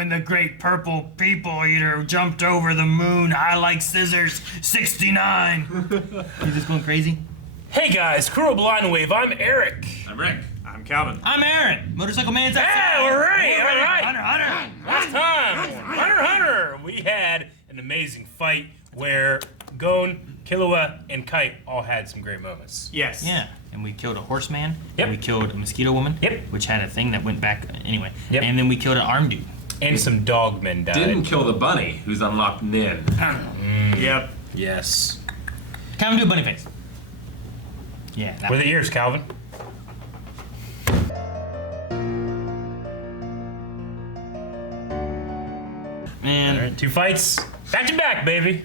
when the great purple people eater jumped over the moon. I like scissors. 69. You just going crazy? Hey guys, crew of Blind Wave, I'm Eric. I'm Rick. I'm Calvin. I'm Aaron. Motorcycle Man's outside. Yeah, we're ready, all right. Hunter. Last time, Hunter, we had an amazing fight where Gon, Killua, and Kite all had some great moments. Yes. Yeah, and we killed a horseman. Yep. And we killed a mosquito woman. Yep. Which had a thing that went back anyway. Yep. And then we killed an armed dude. And some dogmen died. Didn't kill the bunny, who's unlocked Nin. Yep. Yes. Calvin, do a bunny face. Yeah. That Where are the ears, Calvin? Man. All right, 2 fights, back to back, baby.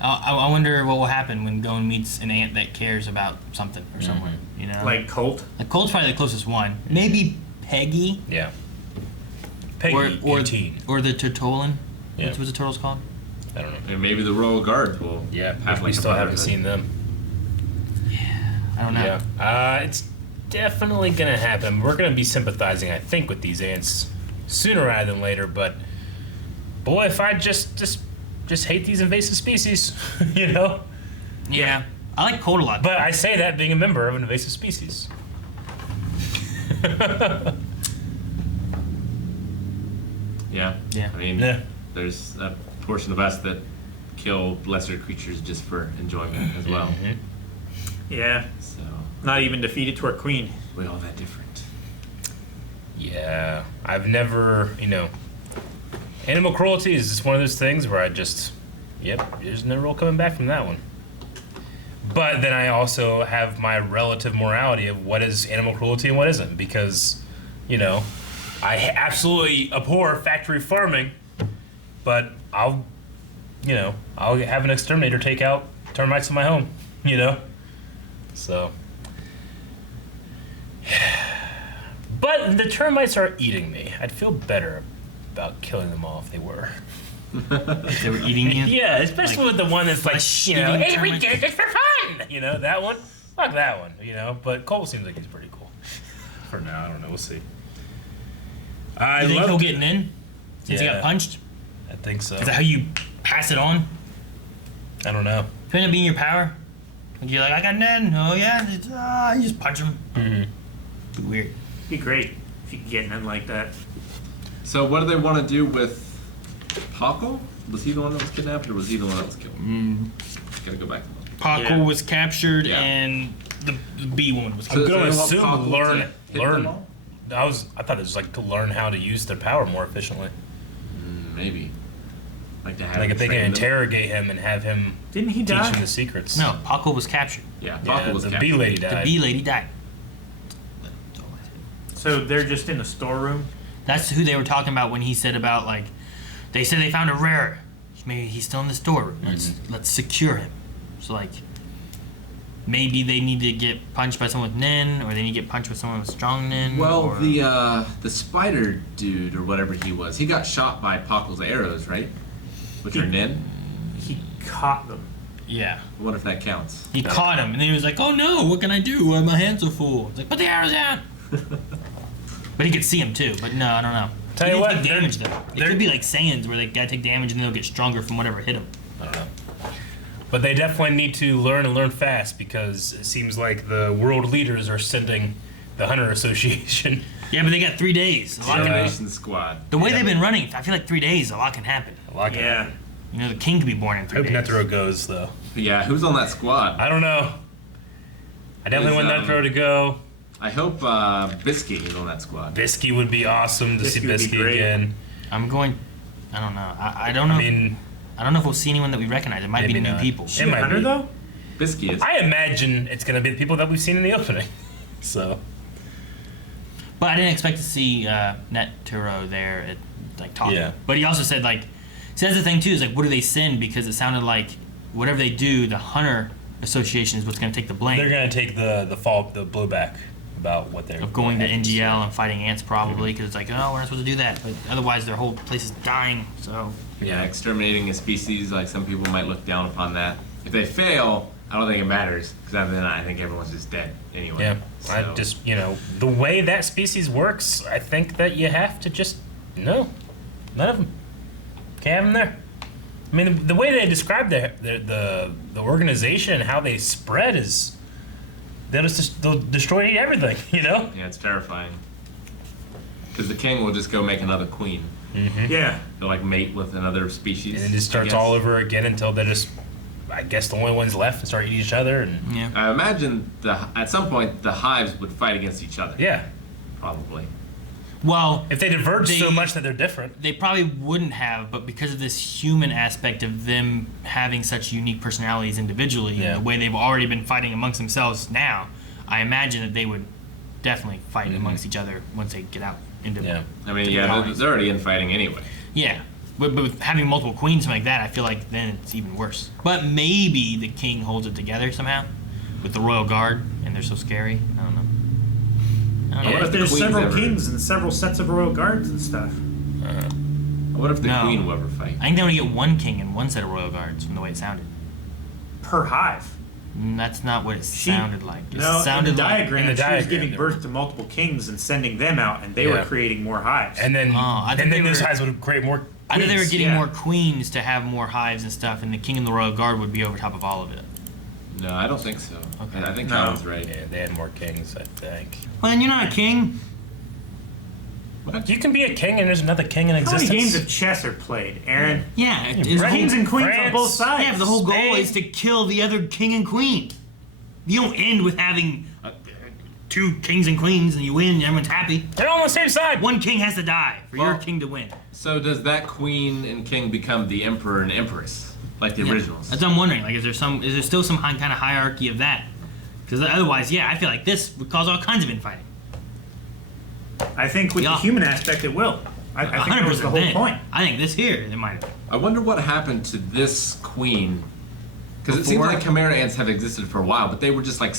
I wonder what will happen when Gon meets an ant that cares about something or someone. You know. Like Colt. Like Colt's probably the closest one. Maybe Peggy. Yeah. Peggy, or 18. Or the Turtolin. Yeah. What's the turtle's called? I don't know. And maybe the Royal Guards will have we like still a haven't brotherhood. seen them. I don't know. Yeah. It's definitely gonna happen. We're gonna be sympathizing, I think, with these ants sooner rather than later. But boy, if I just hate these invasive species, you know. Yeah. I like Colt a lot. But I say that being a member of an invasive species. Yeah. Yeah. I mean, Yeah. there's a portion of us that kill lesser creatures just for enjoyment as well. Mhm. Yeah. So Not even defeated to our queen. we're all that different. Yeah, I've never, animal cruelty is just one of those things where there's no real coming back from that one. But then I also have my relative morality of what is animal cruelty and what isn't, because, I absolutely abhor factory farming, but I'll have an exterminator take out termites in my home, So. But the termites are eating me. I'd feel better about killing them all if they were. If they were eating you? Yeah, especially with the one that's like, eating hey, we termites? did this for fun! That one? Fuck that one, But Cole seems like he's pretty cool. For now, I don't know. We'll see. You think he'll get in? Since he Yeah. got punched? I think so. Is that how you pass it on? I don't know. Could it be in your power? Like you're like, I got Nen. Oh yeah. You just punch him. Mm-hmm. Weird. Be great if you could get in like that. So what do they want to do with Paco? Was he the one that was kidnapped, or was he the one that was killed? Gotta go back to that. Paco Yeah. was captured Yeah. and the bee woman was So killed. I'm gonna they want assume Paco to learn. hit them all? I thought it was like to learn how to use their power more efficiently. Maybe. Like to have Like him if they can train them. interrogate him and have him Didn't he teach die? him the secrets. No, Paco was captured. Yeah, Yeah, Paco was the captured. bee lady The died. bee lady died. So they're just in the storeroom? That's who they were talking about when he said about like, they said they found a rare. Maybe he's still in the storeroom. Let's secure him. So like, maybe they need to get punched by someone with Nin, or they need to get punched by someone with strong Nin. Well, or... the spider dude or whatever he was, he got shot by Paco's arrows, right? With her Nin. He caught them. yeah, I wonder if that counts. he caught him, and then he was like, "Oh no, what can I do? My hands are full." It's like, put the arrows down. But he could see him too. But no, I don't know. Tell He you didn't what, take damage though. It they're- could be like Saiyans where they gotta take damage and then they'll get stronger from whatever hit them. I don't know. But they definitely need to learn and learn fast, because it seems like the world leaders are sending the Hunter Association. Yeah, but they got 3 days. A lot can, Generation Squad. the way Yeah. they've been running, I feel like 3 days, a lot can happen. A lot can Yeah. happen. You know, the king could be born in I 3 hope days. Nethro goes, though. Yeah, who's on that squad? I don't know. I definitely want Nethro to go. I hope Bisky is on that squad. Bisky would be awesome to see Bisky would be Bisky great. again. I'm going. I don't know. I don't know. I mean, I don't know if we'll see anyone that we recognize. It might be Maybe new not. people. It might Hunter be. though? Bisky is. I imagine it's going to be the people that we've seen in the opening. So, But I didn't expect to see Neturo there at like talking. Yeah. But he also said like, see that's the thing too is like, what do they send? Because it sounded like whatever they do, the Hunter Association is what's going to take the blame they're going to take the blowback about what they're of going to what happens. NGL and fighting ants probably because it's like, oh, we're not supposed to do that. But otherwise, their whole place is dying. So Yeah, exterminating a species, like some people might look down upon that. If they fail, I don't think it matters because after that, I think everyone's just dead anyway. Yeah, So, I just, the way that species works, I think that you have to just, no, none of them. Can't have them there. I mean, the way they describe the organization and how they spread is, they'll destroy and eat everything, Yeah, it's terrifying. Because the king will just go make another queen. Yeah. They'll like mate with another species. And it just starts all over again until they're just, I guess, the only ones left and start eating each other. And Yeah. I imagine at some point the hives would fight against each other. yeah, Probably. Well, if they diverge so They- much that they're different. they probably wouldn't have, but because of this human aspect of them having such unique personalities individually, Yeah. and the way they've already been fighting amongst themselves now, I imagine that they would definitely fight amongst each other once they get out into Yeah. I mean, to yeah, the they're, colonies. they're already infighting anyway. Yeah. But with having multiple queens something like that, I feel like then it's even worse. But maybe the king holds it together somehow with the royal guard, and they're so scary. I don't know. I I don't wonder know. if the There's queen's several ever- kings and several sets of royal guards and stuff. What if the No. queen will ever fight? I think they only get one king and one set of royal guards from the way it sounded. Per hive. That's not what it She- sounded like. It No, sounded in the like diagram, in the she was diagram, giving they birth to multiple kings and sending them out, and they were Yeah. creating more hives. And then, Oh, I thought and they then those were- hives would create more. I thought they were queens. getting yeah. more queens to have more hives and stuff, and the king and the royal guard would be over top of all of it. No, I don't think so. Okay. I think No. Colin's right. Yeah, they had more kings, I think. Well, then you're not a king. What? You can be a king and there's another king in How many existence. games of chess are played, Aaron? Yeah, Yeah, it's right. Kings and queens on France. both sides. yeah. But the whole goal Spain. is to kill the other king and queen. You don't end with having two kings and queens and you win and everyone's happy. They're all on the same side. One king has to die for your Well- king to win. So does that queen and king become the emperor and empress like the Yeah. originals? That's what I'm wondering. Like, is there still some kind of hierarchy of that? Because otherwise, yeah, I feel like this would cause all kinds of infighting. I think with Yeah. the human aspect, it will. I think that was the whole then. point. I think this here, it might. I wonder what happened to this queen. Because it seems Before? like Chimera ants have existed for a while, but they were just like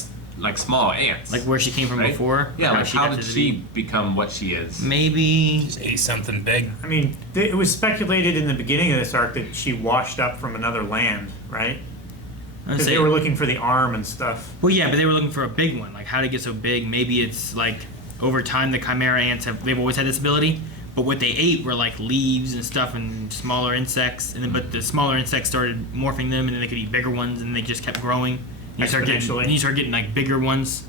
small ants. Like where she came from right? before. Yeah, like how got did to she be- become what she is? Maybe. Just ate something big. I mean, it was speculated in the beginning of this arc that she washed up from another land, right? Because they were looking for the arm and stuff. Well, yeah, but they were looking for a big one. Like, how to get so big? Maybe it's like over time the Chimera ants they've always had this ability, but what they ate were like leaves and stuff and smaller insects, and then but the smaller insects started morphing them, and then they could eat bigger ones, and they just kept growing. And Exponentially. you start getting like bigger ones,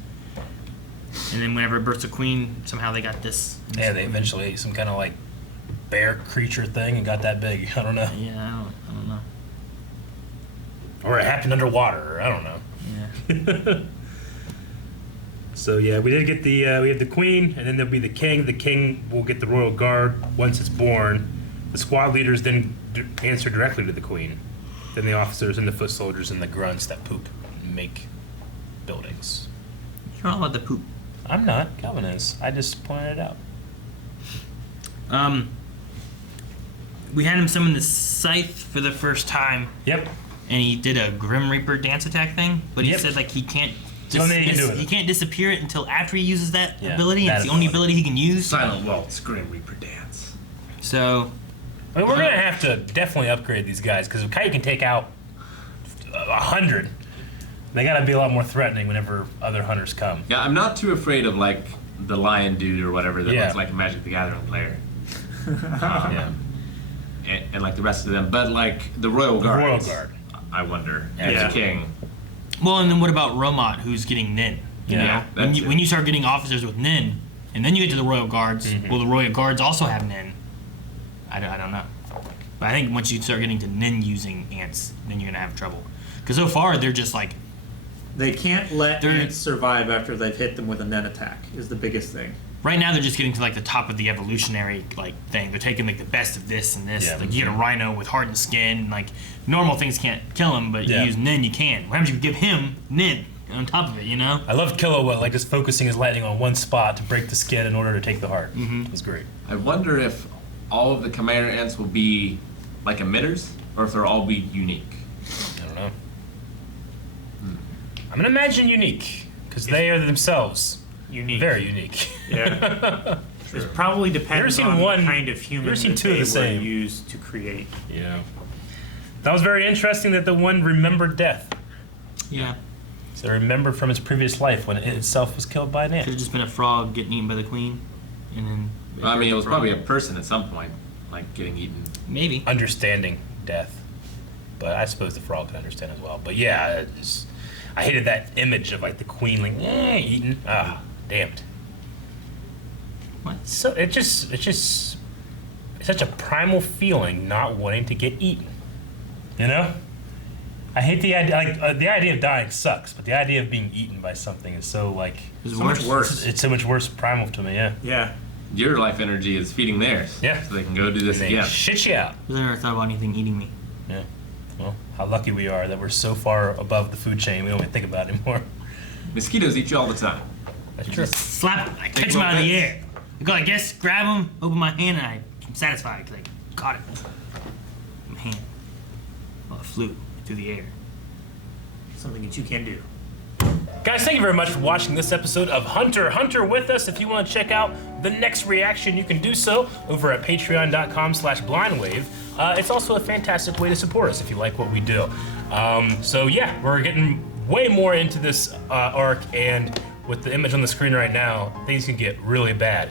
and then whenever it births a queen, somehow they got this. Yeah, they eventually ate some kind of like bear creature thing and got that big. I don't know. Yeah, I don't know. Or it happened underwater. Or I don't know. Yeah. So yeah, we did get we have the queen, and then there'll be the king. The king will get the royal guard once it's born. The squad leaders then answer directly to the queen. Then the officers and the foot soldiers and the grunts that poop and make buildings. You're all about the poop. I'm not. Calvin is. I just pointed it out. We had him summon the scythe for the first time, Yep. and he did a Grim Reaper dance attack thing, but he Yep. said like he can't. the only thing he can do with he it. can't disappear it until after he uses that Yeah, ability. that It's the only ability. ability he can use. Silent Waltz, Grim Reaper Dance. So I mean, we're gonna have to definitely upgrade these guys because Kite can take out 100. They gotta be a lot more threatening whenever other hunters come. Yeah, I'm not too afraid of like the lion dude or whatever that Yeah. looks like a Magic the Gathering player. Yeah. And like the rest of them, but like the Royal The Guard. Royal Guard. I wonder. As Yeah. a king. well, and then what about Romot, who's getting Nin? You Yeah, know, when that's you, it. when you start getting officers with Nin, and then you get to the Royal Guards. Mhm. Will the Royal Guards also have Nin? I don't know. But I think once you start getting to Nin using ants, then you're gonna have trouble. Because so far they're just like They can't let They're- ants survive after they've hit them with a net attack, is the biggest thing. right now they're just getting to like the top of the evolutionary like thing. They're taking like the best of this and this. Yeah. Like you get a rhino with hardened skin, and like normal things can't kill him, but Yeah. you use Nin, you can. What happens if you give him Nin on top of it? You know? I love Kilowatt, like just focusing his lightning on one spot to break the skin in order to take the heart. It was great. I wonder if all of the Chimera ants will be like emitters, or if they'll all be unique. I don't know. I'm gonna imagine unique because they are themselves Unique. very unique. Yeah. It probably depends seen on one- the kind of you human ever seen that two of they the same? were used to create. Yeah. That was very interesting that the one remembered death. Yeah. So remembered from his previous life when it itself was killed by an ant. Could have just been a frog getting eaten by the queen, and then. I mean, it was probably a person at some point, like getting eaten. Maybe. Understanding death. But I suppose the frog could understand as well. But yeah, I hated that image of like the queen like eaten. Ah, damned. What? So it's such a primal feeling not wanting to get eaten. You know? I hate the idea. Like the idea of dying sucks, but the idea of being eaten by something is so like It's So much worse. it's so much worse primal to me. Yeah. Yeah. Your life energy is feeding theirs. Yeah. So they can go do this And they again. shit you out. Because I never thought about anything eating me. Yeah. Well, how lucky we are that we're so far above the food chain we don't even think about it anymore. Mosquitoes eat you all the time. That's true. Slap him, I catch him out of the air. I go, I guess, grab him, open my hand, and I'm satisfied because I caught it. My hand. Well, it flew through the air. Something that you can do. Guys, thank you very much for watching this episode of Hunter Hunter with us. If you want to check out the next reaction, you can do so over at patreon.com/blindwave. It's also a fantastic way to support us if you like what we do. So yeah, we're getting way more into this arc, and with the image on the screen right now, things can get really bad.